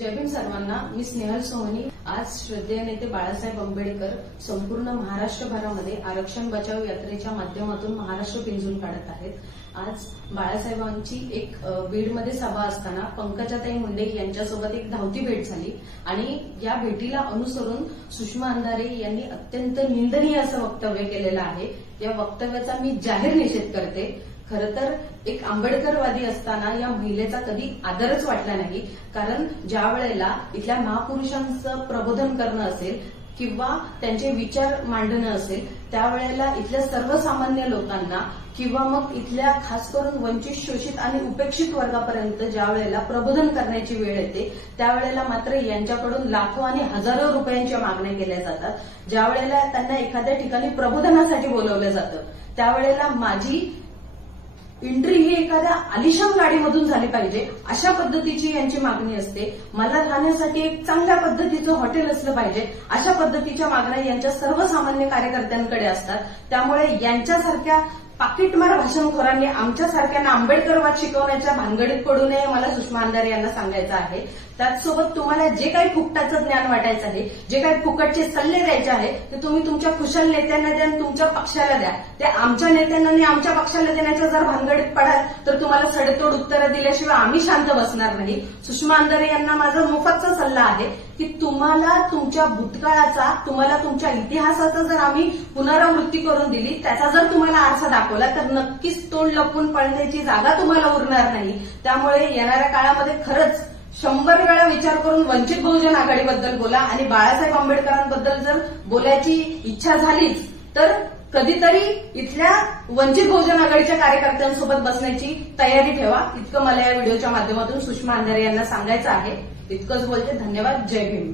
जय भीम सर्वांना. मी स्नेहल सोहनी. आज श्रद्धेय नेते बाळासाहेब आंबेडकर संपूर्ण महाराष्ट्रभरामध्ये आरक्षण बचाव यात्रेच्या माध्यमातून महाराष्ट्र पिंजून काढत आहेत. आज बाळासाहेबांची एक बीडमध्ये सभा असताना पंकजाताई मुंडे यांच्यासोबत एक धावती भेट झाली आणि या भेटीला अनुसरून सुषमा अंधारे यांनी अत्यंत निंदनीय असं वक्तव्य केलेलं आहे. या वक्तव्याचा मी जाहीर निषेध करते. खरं तर एक आंबेडकरवादी असताना या महिलेचा कधी आदरच वाटला नाही, कारण ज्या वेळेला इथल्या महापुरुषांचं प्रबोधन करणं असेल किंवा त्यांचे विचार मांडणं असेल त्यावेळेला इथल्या सर्वसामान्य लोकांना किंवा मग इथल्या खास करून वंचित, शोषित आणि उपेक्षित वर्गापर्यंत ज्या वेळेला प्रबोधन करण्याची वेळ येते त्यावेळेला मात्र यांच्याकडून लाखो आणि हजारो रुपयांच्या मागण्या केल्या जातात. ज्या वेळेला त्यांना एखाद्या ठिकाणी प्रबोधनासाठी बोलवलं जातं त्यावेळेला माझी एंट्री ही एखाद्या आलिशान गाडीमधून झाली पाहिजे अशा पद्धतीची यांची मागणी असते. मला राहण्यासाठी एक चांगल्या पद्धतीचं हॉटेल असलं पाहिजे अशा पद्धतीच्या मागण्या यांच्या सर्वसामान्य कार्यकर्त्यांकडे असतात. त्यामुळे यांच्यासारख्या पाकिटमार भाषणखोरांनी आमच्यासारख्यांना आंबेडकरवाद शिकवण्याच्या भानगडीत पडू नये मला सुषमा अंधारे यांना सांगायचं आहे. त्याचसोबत तुम्हाला जे काही फुकटाचं ज्ञान वाटायचं आहे, जे काही फुकटचे सल्ले द्यायचे आहे ते तुम्ही तुमच्या कुशल नेत्यांना द्या, तुमच्या पक्षाला द्या. ते आमच्या नेत्यांना आणि आमच्या पक्षाला देण्याच्या जर भानगडीत पडाल तर तुम्हाला सडेतोड उत्तरं दिल्याशिवाय आम्ही शांत बसणार नाही. सुषमा अंधारे यांना माझा मोफतचा सल्ला आहे की तुम्हाला तुमच्या भूतकाळाचा, तुम्हाला तुमच्या इतिहासाचा जर आम्ही पुनरावृत्ती करून दिली, त्याचा जर तुम्हाला आरसा दाखवला तर नक्कीच तोंड लपवून पळण्याची जागा तुम्हाला उरणार नाही. त्यामुळे येणाऱ्या काळामध्ये खरंच 100 वेळा विचार करून वंचित बहुजन आघाडीबद्दल बोला आणि बाळासाहेब आंबेडकरांबद्दल जर बोलायची इच्छा झालीच तर कधीतरी इथल्या वंचित बहुजन आघाडीच्या कार्यकर्त्यांसोबत बसण्याची तयारी ठेवा. इतकं मला या व्हिडिओच्या माध्यमातून सुषमा अंधारे यांना सांगायचं आहे. इतकंच बोलते. धन्यवाद. जय भीम.